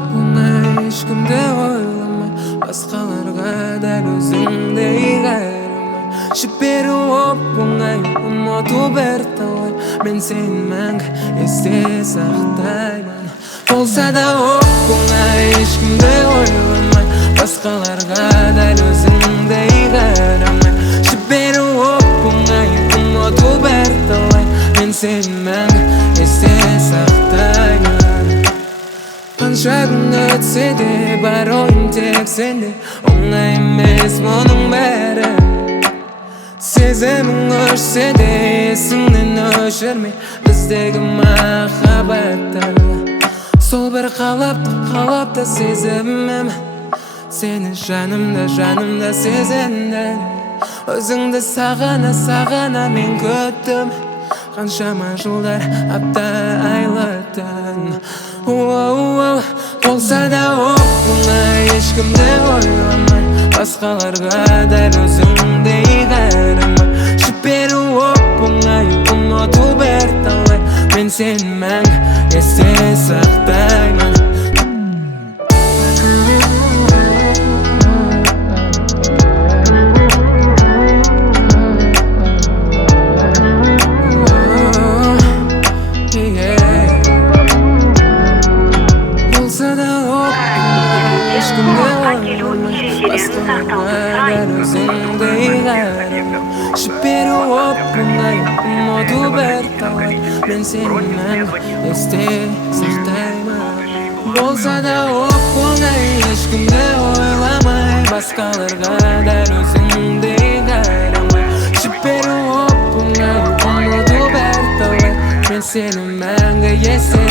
оп-оңай, ешкімді ойламай, басқаларға дәл өзіңдей қайырмай. Жіберу оп-оңай, ұмыту бірталай, мен сені мәңгі есте сақтаймын. Болса да оп-оңай, ешкімді ойламай, басқаларға дәл өзіңдей қайырмай. Жіберу оп-оңай, ұмыту бірталай, мен сені мәңгі есте сақтаймын. Қанша күн өтсе де бар ойым тек сенде, оңай емес мұның бәрі. Сезімің өшсе де есіңнен өшірме біздегі махаббатты. Сол бір қалапты сезімім, сені жанымда сезіндім. Өзіңді сағана мен күттім, қаншама жылдар, апта, айлы түн. Болса да оп-оңай, ешкімді ойламай, басқаларға дәл өзіңдей қайырмай. Жіберу оп-оңай, ұмыту бірталай, мен сені мәңгі есте сақтаймын. Жіберу оп-оңай, ұмыту бірталай, мен сені мәңгі есте сақтаймын. Болса да оп-оңай, ешкімді ойламай, басқаларға дәл өзіңдей қайырмай. Жіберу оп-оңай, ұмыту бірталай, мен сені мәңгі есте